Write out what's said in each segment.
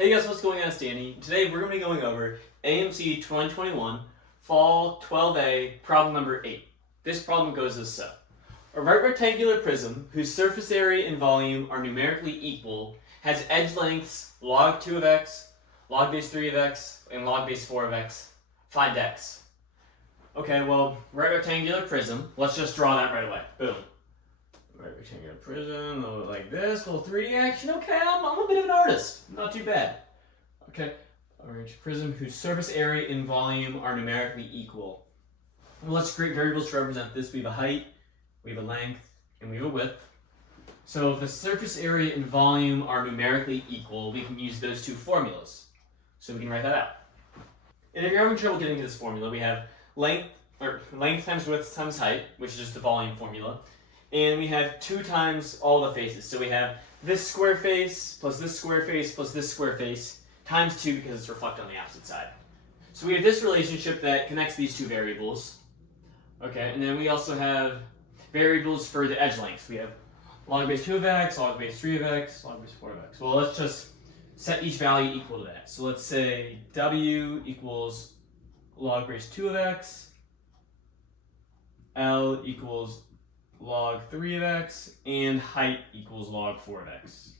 Hey guys, what's going on? It's Danny. Today we're going to be going over AMC 2021 Fall 12A problem number 8. This problem goes as so. A right rectangular prism whose surface area and volume are numerically equal has edge lengths log 2 of x, log base 3 of x, and log base 4 of x. Find x. Okay, well, right rectangular prism, let's just draw that right away. Boom. Right rectangular prism, like this, little 3D action. Okay, I'm a bit of an artist. Not too bad. Okay, orange prism whose surface area and volume are numerically equal. Well, let's create variables to represent this. We have a height, we have a length, and we have a width. So if the surface area and volume are numerically equal, we can use those two formulas. So we can write that out. And if you're having trouble getting to this formula, we have length times width times height, which is just the volume formula. And we have 2 times all the faces. So we have this square face plus this square face plus this square face times 2 because it's reflected on the opposite side. So we have this relationship that connects these two variables. Okay, and then we also have variables for the edge lengths. We have log base 2 of x, log base 3 of x, log base 4 of x. Well, let's just set each value equal to that. So let's say w equals log base 2 of x, L equals log 3 of x, and height equals log 4 of x.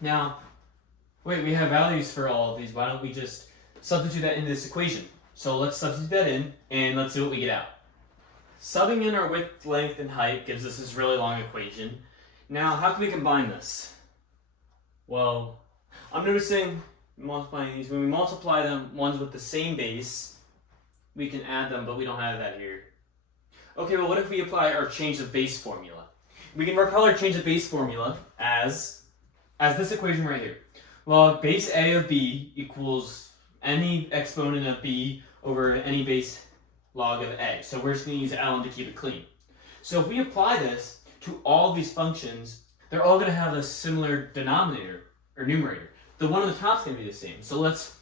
Now, wait, we have values for all of these. Why don't we just substitute that into this equation? So let's substitute that in, and let's see what we get out. Subbing in our width, length, and height gives us this really long equation. Now, how can we combine this? Well, I'm noticing multiplying these, when we multiply them, ones with the same base, we can add them, but we don't have that here. Okay, well, what if we apply our change of base formula? We can recall our change of base formula as this equation right here. Log base a of b equals any exponent of b over any base log of a. So we're just going to use ln to keep it clean. So if we apply this to all these functions, they're all going to have a similar denominator or numerator. The one on the top is going to be the same. So let's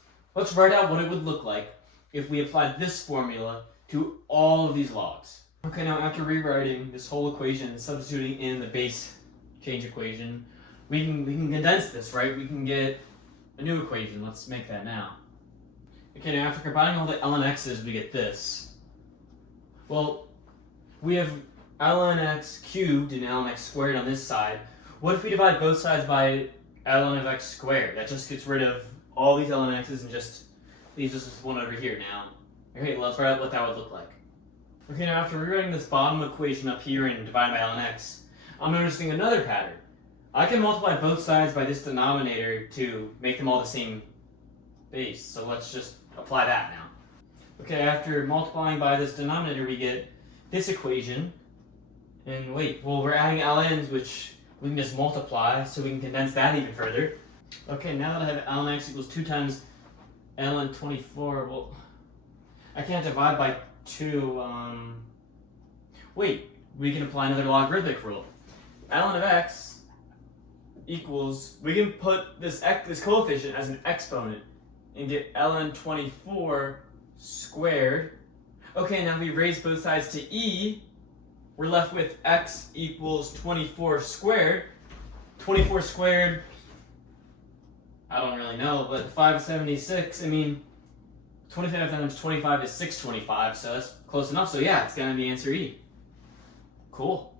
write out what it would look like if we applied this formula to all of these logs. Okay, now after rewriting this whole equation and substituting in the base change equation, we can condense this, right? We can get a new equation. Let's make that now. Okay, now after combining all the ln x's, we get this. Well, we have ln x cubed and ln x squared on this side. What if we divide both sides by ln of x squared? That just gets rid of all these ln x's and just leaves us with one over here now. Okay, let's write out what that would look like. Okay, now after rewriting this bottom equation up here and dividing by ln x, I'm noticing another pattern. I can multiply both sides by this denominator to make them all the same base. So let's just apply that now. Okay, after multiplying by this denominator, we get this equation. And wait, well, we're adding ln's, which we can just multiply, so we can condense that even further. Okay, now that I have ln x equals 2 times ln 24, well, I can't divide by 2, wait, we can apply another logarithmic rule. Ln of x equals, we can put this coefficient as an exponent and get ln 24 squared. Okay, now if we raise both sides to e, we're left with x equals 24 squared. 24 squared, I don't really know, but 576, I mean, 25 times 25 is 625, so that's close enough. So yeah, it's going to be answer E. Cool.